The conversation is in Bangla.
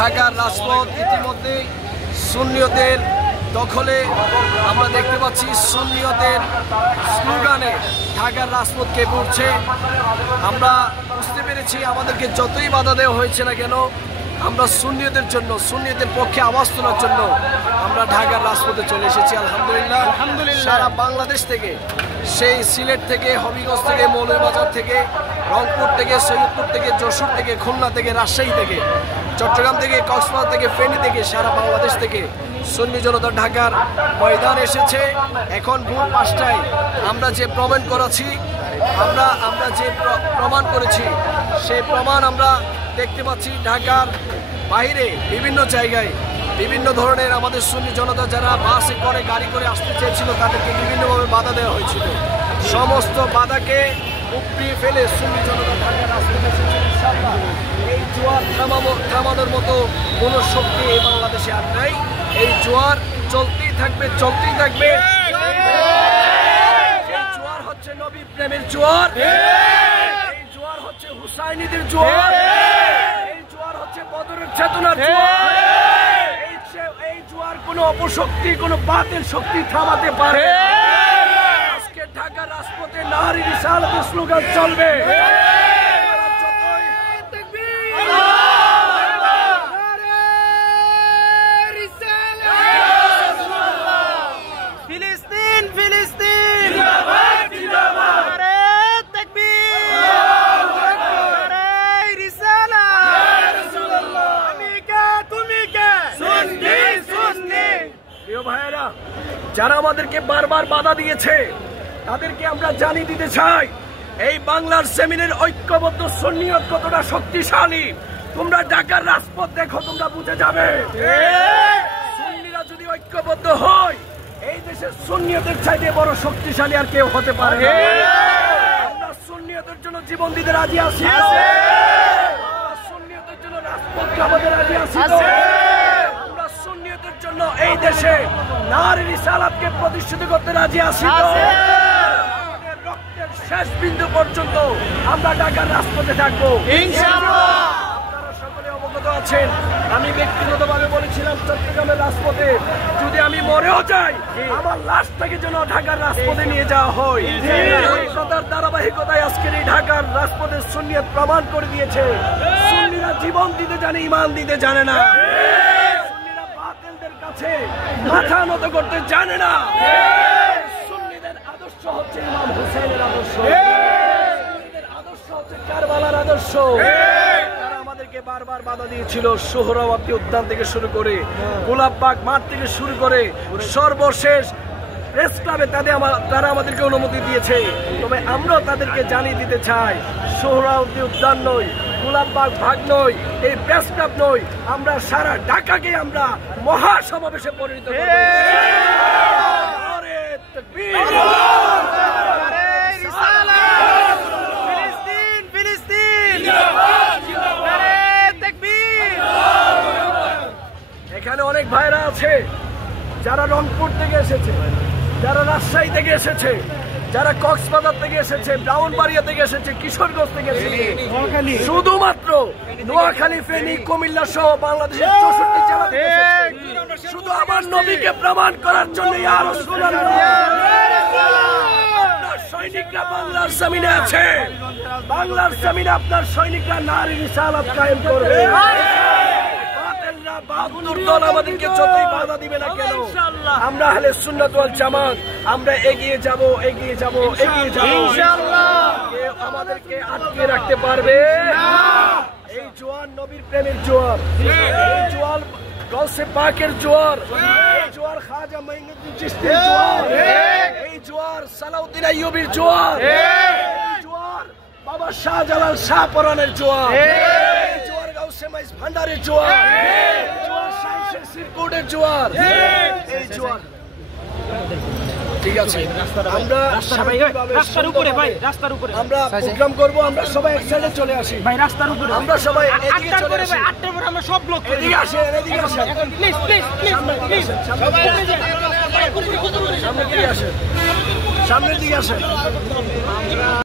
ঢাকার রাজপথ ইতিমধ্যে সুন্নিয়তের দখলে আমরা দেখতে পাচ্ছি। সুন্নিয়তের স্লোগানে ঢাকার রাজপথ কেঁপে উঠছে। আমরা বুঝতে পেরেছি আমাদেরকে যতই বাধা দেওয়া হয়েছে না কেন, আমরা সুন্নিয়তের জন্য, সুন্নিয়তের পক্ষে আওয়াজ তোলার জন্য আমরা ঢাকার রাজপথে চলে এসেছি। আলহামদুলিল্লাহ, সারা বাংলাদেশ থেকে, সেই সিলেট থেকে, হবিগঞ্জ থেকে, মৌলভীবাজার থেকে, রংপুর থেকে, সৈয়দপুর থেকে, যশোর থেকে, খুলনা থেকে, রাজশাহী থেকে, চট্টগ্রাম থেকে, কক্সবাজার থেকে, ফেনী থেকে, সারা বাংলাদেশ থেকে সুন্নি জনতা ঢাকার ময়দানে এসেছে। এখন ভোর 5টায় আমরা যে প্রমাণ করেছি, আমরা যে প্রমাণ করেছি সেই প্রমাণ আমরা দেখতে পাচ্ছি। ঢাকার বাইরে বিভিন্ন জায়গায় বিভিন্ন ধরনের আমাদের সুন্নি জনতা যারা বাসে করে, গাড়ি করে আসতে চেয়েছিল, তাদেরকে বিভিন্নভাবে বাধা দেওয়া হয়েছিল। সমস্ত বাধাকে উপড়িয়ে ফেলে সুন্নি জনতা ঢাকার রাজপথে এসেছে। ইনশাআল্লাহ এই জোয়ার থামানোর মতো কোনো শক্তি এই বাংলাদেশে আর নাই। এই জোয়ার চলতেই থাকবে, চলতেই থাকবে। এই জোয়ার হচ্ছে নবী প্রেমের জোয়ার, এই জোয়ার হচ্ছে হুসাইনীদের জোয়ার, এই জোয়ার হচ্ছে বদরের চেতনার জোয়ার। এই জোয়ার কোনো অপশক্তি, কোনো বাতিল শক্তি থামাতে পারে। আজকে ঢাকার রাজপথে নারী রিসালাতের স্লোগান চলবে। যারা আমাদেরকে বারবার বাধা দিয়েছে তাদেরকে আমরা জানিয়ে দিতে চাই, এই বাংলার জমিনের ঐক্যবদ্ধ সুন্নিয়ত কতটা শক্তিশালী। তোমরা ঢাকার রাজপথ দেখো, তোমরা বুঝে যাবে। সুন্নিরা যদি ঐক্যবদ্ধ হয়, এই দেশের সুন্নিয়তের চাইতে বড় শক্তিশালী আর কেউ হতে পারে না। আমরা সুন্নিয়তের জন্য জীবন দিতে রাজি আছি, সুন্নিয়তের জন্য রাজপথকে আমাদের রাজি আছি। সুন্নিয়তের জন্য এই দেশে নারী রিসালাতকে প্রতিষ্ঠিত করতে রাজি আছি। আমাদের রক্তের শেষ বিন্দু পর্যন্ত আমরা ঢাকার রাজপথে থাকবো ইনশাআল্লাহ। আপনারা সকলে অবগত আছেন, আমি ব্যক্তিগতভাবে বলেছিলাম চট্টগ্রামের রাজপথে যদি আমি মরেও যাই, আমার লাশটাকে যেন ঢাকার রাজপথে নিয়ে যাওয়া হয়। ওই কথার ধারাবাহিকতায় আজকের এই ঢাকার রাজপথে সুন্নিয়ত প্রমাণ করে দিয়েছে, সুন্নিরা জীবন দিতে জানে, ঈমান দিতে জানে না। মাথা নত করতে জানে না। সুন্নিদের আদর্শ হচ্ছে ইমাম হুসাইনের আদর্শ, সুন্নিদের আদর্শ হচ্ছে কারবালার আদর্শ। তারা আমাদেরকে বারবার বাধা দিয়েছিল, সোহরাওয়ার্দী উদ্যান থেকে শুরু করে, গোলাপবাগ মাঠ থেকে শুরু করে সর্বশেষ প্রেস ক্লাবে তারা আমাদেরকে অনুমতি দিয়েছে। তবে আমরাও তাদেরকে জানিয়ে দিতে চাই, সোহরাওয়ার্দী উদ্যান নয়, গোলাপবাগ ভাগ নয়, এই প্রেস ক্লাব নয়, আমরা সারা ঢাকাকে আমরা মহাসমাবেশে পরিণত করব। এখানে অনেক ভাইরা আছে যারা রংপুর থেকে এসেছে, যারা রাজশাহী থেকে এসেছে, যারা কক্সবাজার থেকে এসেছে, ব্রাহ্মণবাড়িয়া থেকে এসেছে, কিশোরগঞ্জ থেকে এসেছে, শুধুমাত্র নোয়াখালী, ফেনী, কুমিল্লা সহ বাংলাদেশের 64 জেলা থেকে এসেছে, শুধু আমার নবীকে প্রমাণ করার জন্য। আপনার সৈনিকরা বাংলার জমিনে আছে, বাংলার জমিনে আপনার সৈনিকরা নারী রিসালাত কায়েম করবে। দল আমাদেরকে যতই বাধা দিবে না কেন, আমরা আহলে সুন্নাত ওয়াল জামাত, আমরা এগিয়ে যাব, এগিয়ে যাব, এগিয়ে যাব ইনশাআল্লাহ। কেউ আমাদেরকে আটকে রাখতে পারবে না। এই জোয়ার নবীর প্রেমের জোয়ার, এই জোয়ার গৌসে পাকের জোয়ার, এই জোয়ার খাজা মঈনুদ্দিন চিশতির জোয়ার, এই জোয়ার সালাউদ্দিন আইয়ুবীর জোয়ার, এই জোয়ার বাবা শাহজালাল শাহপরানের জোয়ার, এই জোয়ার গাউসে মাইজ ভান্ডারের জোয়ার, সিরকুটের জোয়ার, এই জোয়ার। ঠিক আছে, আমরা রাস্তার উপরে ভাই, রাস্তার উপরে আমরা প্রোগ্রাম করব, আমরা সবাই এক সাইডে চলে আসি ভাই, রাস্তার উপরে আমরা সবাই এদিকে চলে আসি ভাই। 8টার পরে আমরা সব লোক এদিকে আসেন, এদিকে আসেন প্লিজ, প্লিজ, প্লিজ, সবাই সামনের দিকে আসেন, সামনের দিকে আসেন।